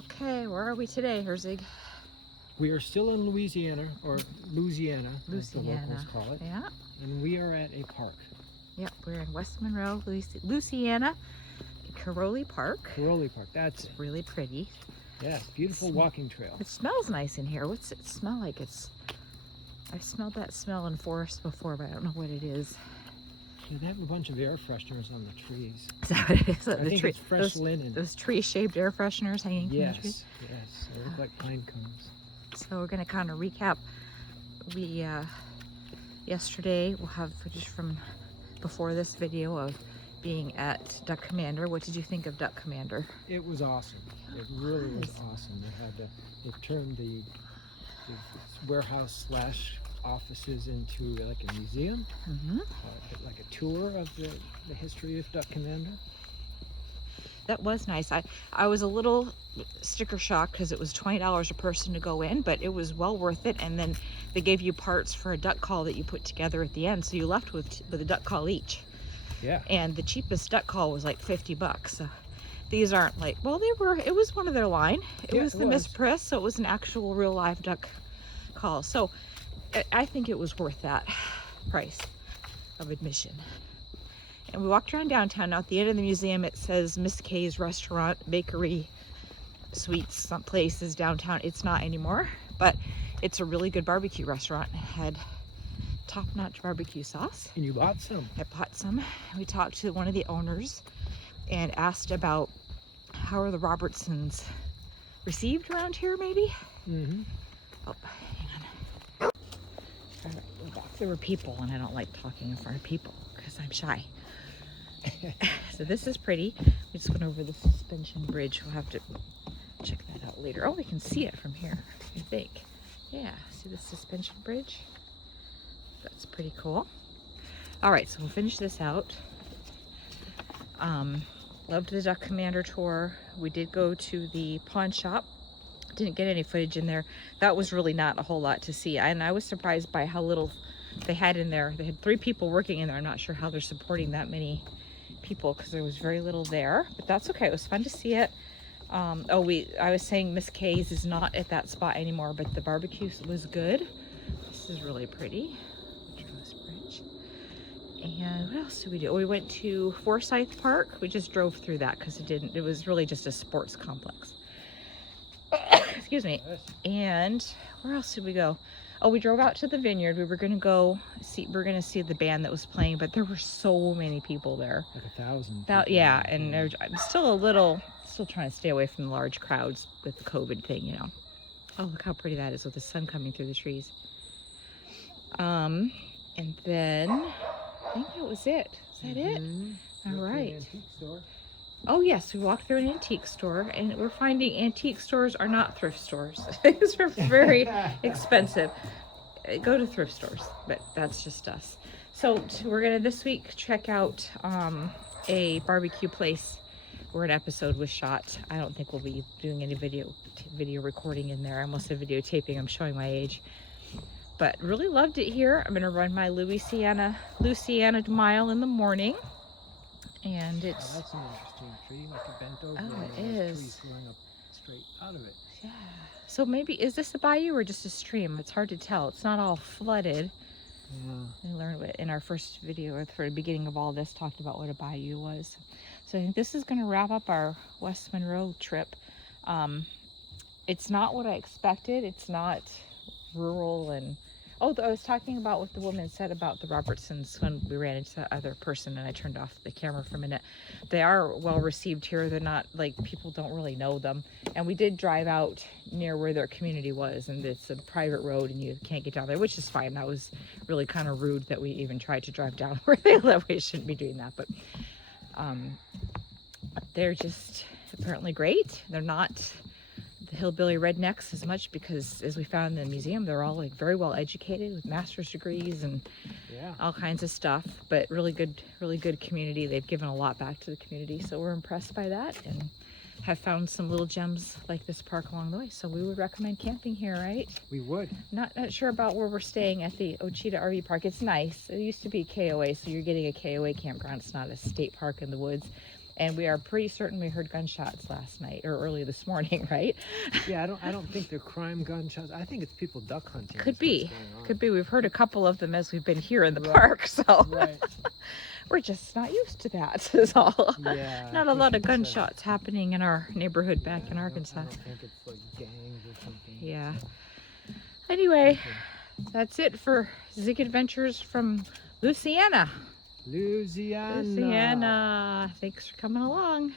Okay, where are we today, Herzig? We are still in Louisiana, or Louisiana, as the locals call it. Yeah. And we are at a park. Yep, we're in West Monroe, Louisiana, Kiroli Park. Kiroli Park, that's it. Really pretty. Yes, beautiful walking trail. It smells nice in here. What's it smell like? I've smelled that smell in forests before, but I don't know what it is. They have a bunch of air fresheners on the trees. Is that what it is? I think it's fresh linen. Those tree-shaped air fresheners hanging from the trees? Yes, they look like pine cones. So we're going to kind of recap. We, yesterday, we'll have footage from before this video of being at Duck Commander. What did you think of Duck Commander? It was awesome. It really was awesome. They turned the warehouse slash offices into like a museum, like a tour of the history of Duck Commander. That was nice. I was a little sticker shock because it was $20 a person to go in, but it was well worth it. And then they gave you parts for a duck call that you put together at the end, so you left with a duck call each. Yeah. And the cheapest duck call was like $50. So these aren't like, well, it was one of their line. It was the Miss Priss, so it was an actual real live duck call. So I think it was worth that price of admission. And we walked around downtown. Now at the end of the museum, it says Miss K's Restaurant, Bakery, Sweets, some places downtown. It's not anymore, but it's a really good barbecue restaurant. It had top-notch barbecue sauce. And you bought some. I bought some. We talked to one of the owners and asked about how are the Robertsons received around here, maybe? Mm-hmm. Oh, hang on. All right, we're back. There were people, and I don't like talking in front of people because I'm shy. So this is pretty. We just went over the suspension bridge. We'll have to check that out later. Oh, we can see it from here, I think. Yeah, see the suspension bridge? That's pretty cool. All right, so we'll finish this out. Loved the Duck Commander tour. We did go to the pawn shop. Didn't get any footage in there. That was really not a whole lot to see. And I was surprised by how little they had in there. They had 3 people working in there. I'm not sure how they're supporting that many people because there was very little there, but that's okay. It was fun to see it. I was saying Miss K's is not at that spot anymore, but the barbecue was good. This is really pretty. Bridge. And what else did we do? We went to Forsyth Park. We just drove through that because it was really just a sports complex. Excuse me. And where else did we go? Oh, we drove out to the vineyard. We were going to go see, see the band that was playing, but there were so many people there. Like 1,000. Yeah, and I'm still trying to stay away from the large crowds with the COVID thing, you know. Oh, look how pretty that is with the sun coming through the trees. And then I think that was it. Is that it? All right. Antique store. Oh yes, we walked through an antique store, and we're finding antique stores are not thrift stores. These are very expensive. Go to thrift stores, but that's just us. So we're gonna this week check out a barbecue place where an episode was shot. I don't think we'll be doing any video recording in there. I almost said videotaping. I'm showing my age. But really loved it here. I'm gonna run my Louisiana mile in the morning. And it's... Oh, that's an interesting tree, like a bent over. Oh, it is. Trees growing up straight out of it. Yeah. So maybe, is this a bayou or just a stream? It's hard to tell. It's not all flooded. Yeah. We learned what in our first video, or for the beginning of all this, talked about what a bayou was. So I think this is going to wrap up our West Monroe trip. It's not what I expected. It's not rural and... Oh, I was talking about what the woman said about the Robertsons when we ran into that other person and I turned off the camera for a minute. They are well received here. They're not like, people don't really know them. And we did drive out near where their community was, and it's a private road and you can't get down there, which is fine. That was really kind of rude that we even tried to drive down where they live. We shouldn't be doing that, but they're just apparently great. They're not the hillbilly rednecks as much because, as we found in the museum, they're all like very well educated with master's degrees and all kinds of stuff, but really good community. They've given a lot back to the community, so we're impressed by that and have found some little gems like this park along the way. So we would recommend camping here, right? We would. Not sure about where we're staying at the Ochita RV Park. It's nice. It used to be KOA, so you're getting a KOA campground. It's not a state park in the woods. And we are pretty certain we heard gunshots last night or early this morning, right? Yeah, I don't think they're crime gunshots. I think it's people duck hunting. Could is be. what's going on. Could be. We've heard a couple of them as we've been here in the Right. park, so Right. we're just not used to that, is all. Yeah. Not I a lot of think it's, gunshots happening in our neighborhood back yeah, in I Arkansas. don't think it's like gangs or something. Yeah. Anyway, Okay. that's it for Zig Adventures from Louisiana. Louisiana. Louisiana. Thanks for coming along.